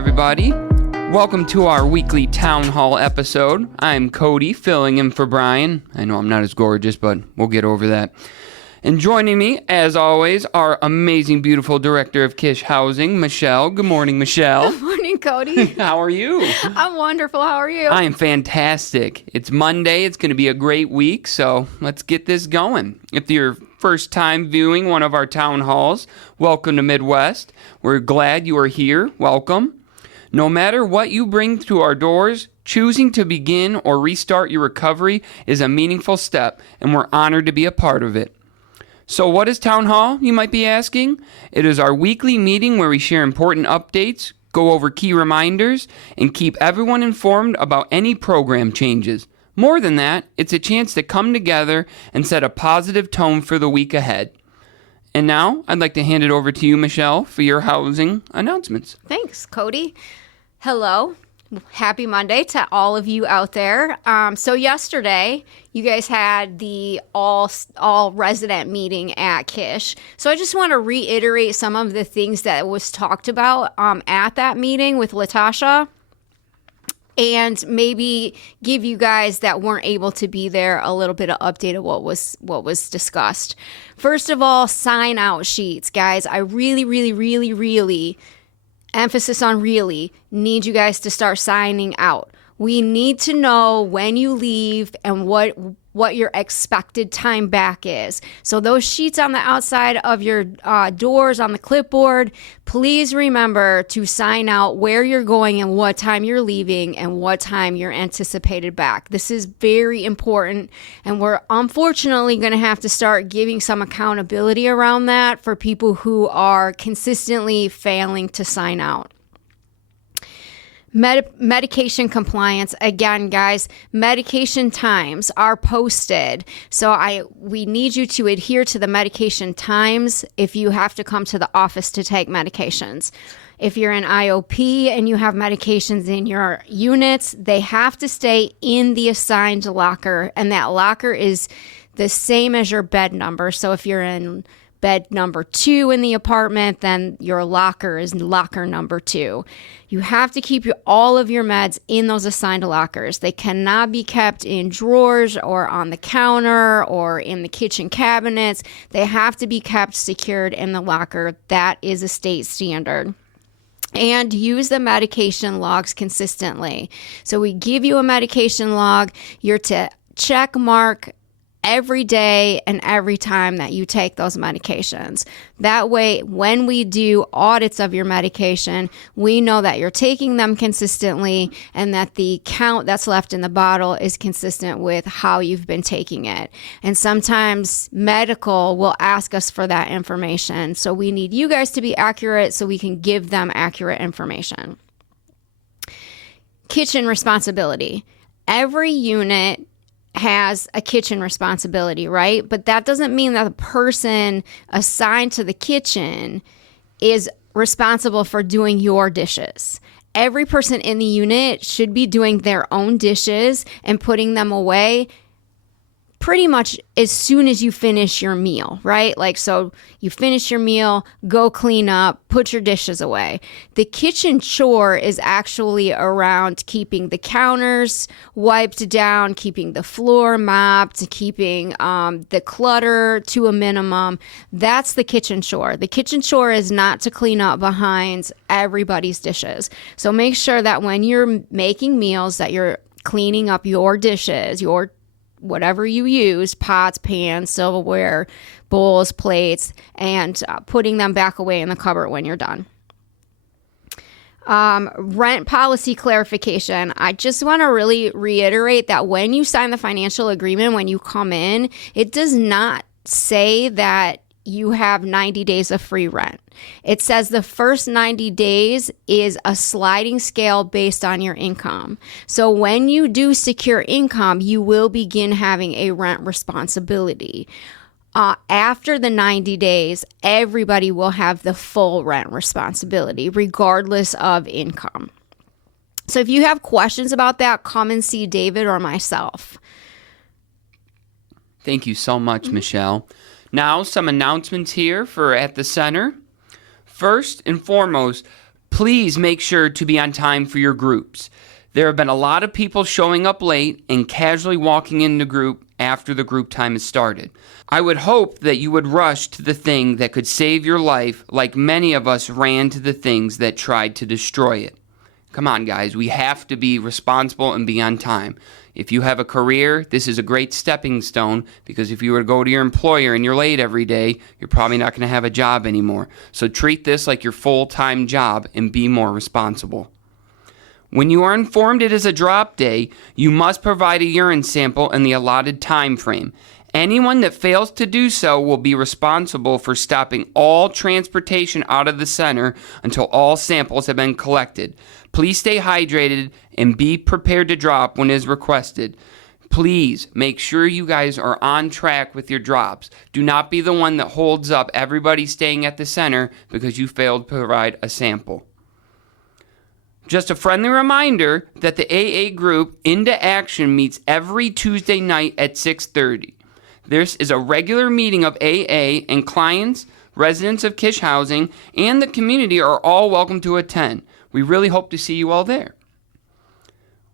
everybody. Welcome to our weekly Town Hall episode. I'm Cody, filling in for Brian. I know I'm not as gorgeous, but we'll get over that. And joining me, as always, our amazing, beautiful Director of Kish Housing, Michelle. Good morning, Michelle. Good morning, Cody. How are you? I'm wonderful. How are you? I am fantastic. It's Monday. It's going to be a great week, so let's get this going. If you're first time viewing one of our town halls, welcome to Midwest. We're glad you are here. Welcome. No matter what you bring to our doors, choosing to begin or restart your recovery is a meaningful step, and we're honored to be a part of it. So what is Town Hall, you might be asking? It is our weekly meeting where we share important updates, go over key reminders, and keep everyone informed about any program changes. More than that, it's a chance to come together and set a positive tone for the week ahead. And now, I'd like to hand it over to you, Michelle, for your housing announcements. Thanks, Cody. Hello. Happy Monday to all of you out there. So yesterday, you guys had the all resident meeting at Kish. So I just want to reiterate some of the things that was talked about at that meeting with Latasha, and maybe give you guys that weren't able to be there a little bit of update of what was discussed. First of all, sign out sheets, guys. I really emphasis on really, need you guys to start signing out. We need to know when you leave and what your expected time back is. So those sheets on the outside of your doors on the clipboard, please remember to sign out where you're going and what time you're leaving and what time you're anticipated back. This is very important, and we're unfortunately going to have to start giving some accountability around that for people who are consistently failing to sign out. Medication compliance. Again, guys, medication times are posted. So we need you to adhere to the medication times if you have to come to the office to take medications. If you're in IOP and you have medications in your units, they have to stay in the assigned locker, and that locker is the same as your bed number. So if you're in bed number 2 in the apartment, then your locker is locker number 2. You have to keep all of your meds in those assigned lockers. They cannot be kept in drawers or on the counter or in the kitchen cabinets. They have to be kept secured in the locker. That is a state standard. And use the medication logs consistently. So we give you a medication log. You're to check mark every day and every time that you take those medications. That way, when we do audits of your medication, we know that you're taking them consistently and that the count that's left in the bottle is consistent with how you've been taking it. And sometimes medical will ask us for that information. So we need you guys to be accurate so we can give them accurate information. Kitchen responsibility. Every unit has a kitchen responsibility, right? But that doesn't mean that the person assigned to the kitchen is responsible for doing your dishes. Every person in the unit should be doing their own dishes and putting them away pretty much as soon as you finish your meal, right? Like, so you finish your meal, go clean up, put your dishes away. The kitchen chore is actually around keeping the counters wiped down, keeping the floor mopped, keeping the clutter to a minimum. That's the kitchen chore. The kitchen chore is not to clean up behind everybody's dishes. So make sure that when you're making meals that you're cleaning up your dishes, your whatever you use, pots, pans, silverware, bowls, plates, and putting them back away in the cupboard when you're done. Rent policy clarification. I just want to really reiterate that when you sign the financial agreement, when you come in, it does not say that you have 90 days of free rent. It says the first 90 days is a sliding scale based on your income. So when you do secure income, you will begin having a rent responsibility. After the 90 days, everybody will have the full rent responsibility, regardless of income. So if you have questions about that, come and see David or myself. Thank you so much, Michelle. Now, some announcements here for At the Center. First and foremost, Please make sure to be on time for your groups. There have been a lot of people showing up late and casually walking in the group after the group time has started. I would hope that you would rush to the thing that could save your life like many of us ran to the things that tried to destroy it. Come on, guys, we have to be responsible and be on time. If you have a career, this is a great stepping stone, because if you were to go to your employer and you're late every day, you're probably not going to have a job anymore. So treat this like your full-time job and be more responsible. When you are informed it is a drop day, you must provide a urine sample in the allotted time frame. Anyone that fails to do so will be responsible for stopping all transportation out of the center until all samples have been collected. Please stay hydrated and be prepared to drop when it is requested. Please make sure you guys are on track with your drops. Do not be the one that holds up everybody staying at the center because you failed to provide a sample. Just a friendly reminder that the AA group Into Action meets every Tuesday night at 6:30. This is a regular meeting of AA, and clients, residents of Kish Housing, and the community are all welcome to attend. We really hope to see you all there.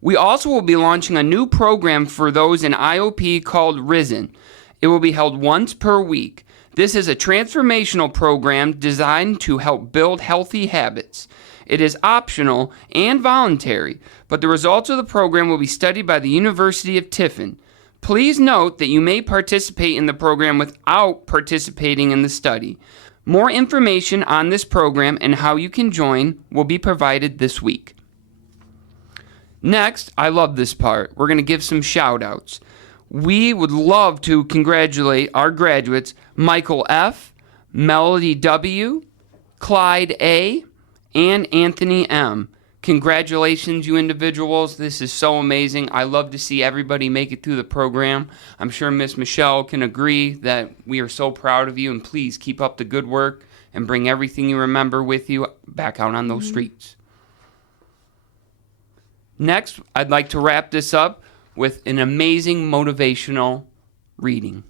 We also will be launching a new program for those in IOP called Risen. It will be held once per week. This is a transformational program designed to help build healthy habits. It is optional and voluntary, but the results of the program will be studied by the University of Tiffin. Please note that you may participate in the program without participating in the study. More information on this program and how you can join will be provided this week. Next, I love this part. We're going to give some shout outs. We would love to congratulate our graduates, Michael F., Melody W., Clyde A., and Anthony M. Congratulations, you individuals. This is so amazing. I love to see everybody make it through the program. I'm sure Miss Michelle can agree that we are so proud of you, and please keep up the good work and bring everything you remember with you back out on those streets. Next, I'd like to wrap this up with an amazing motivational reading.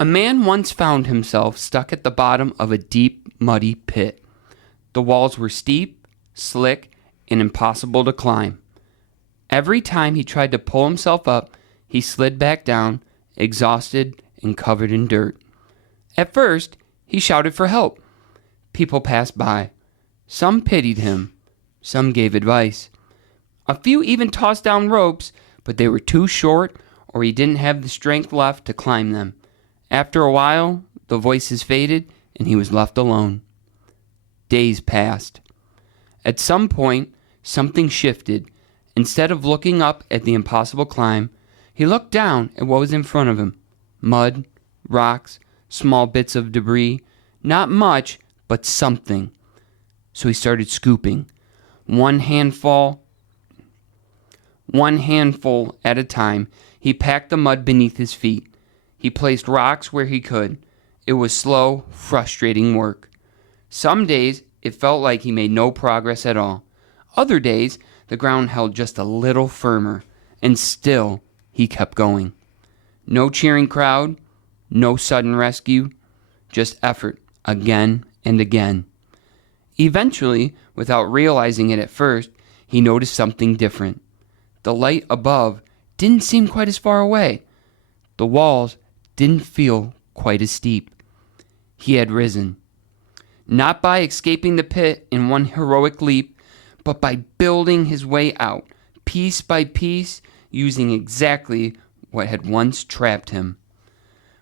A man once found himself stuck at the bottom of a deep, muddy pit. The walls were steep, slick, and impossible to climb. Every time he tried to pull himself up, he slid back down, exhausted and covered in dirt. At first, he shouted for help. People passed by. Some pitied him. Some gave advice. A few even tossed down ropes, but they were too short or he didn't have the strength left to climb them. After a while, the voices faded and he was left alone. Days passed. At some point, something shifted. Instead of looking up at the impossible climb, he looked down at what was in front of him. Mud, rocks, small bits of debris. Not much, but something. So he started scooping. One handful at a time, he packed the mud beneath his feet. He placed rocks where he could. It was slow, frustrating work. Some days, it felt like he made no progress at all. Other days, the ground held just a little firmer, and still, he kept going. No cheering crowd, no sudden rescue, just effort again and again. Eventually, without realizing it at first, he noticed something different. The light above didn't seem quite as far away. The walls didn't feel quite as steep. He had risen. Not by escaping the pit in one heroic leap, but by building his way out, piece by piece, using exactly what had once trapped him.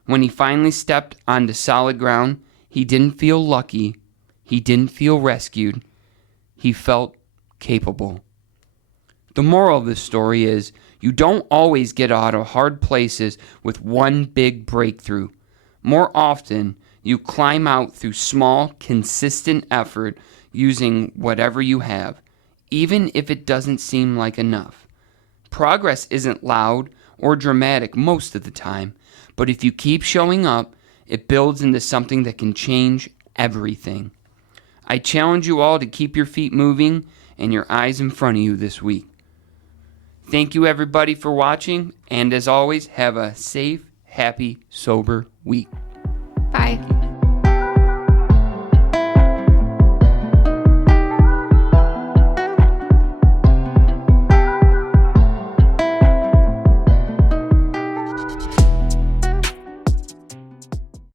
When he finally stepped onto solid ground, he didn't feel lucky. He didn't feel rescued. He felt capable. The moral of this story is, you don't always get out of hard places with one big breakthrough. More often, you climb out through small, consistent effort using whatever you have, even if it doesn't seem like enough. Progress isn't loud or dramatic most of the time, but if you keep showing up, it builds into something that can change everything. I challenge you all to keep your feet moving and your eyes in front of you this week. Thank you everybody for watching, and as always, have a safe, happy, sober week.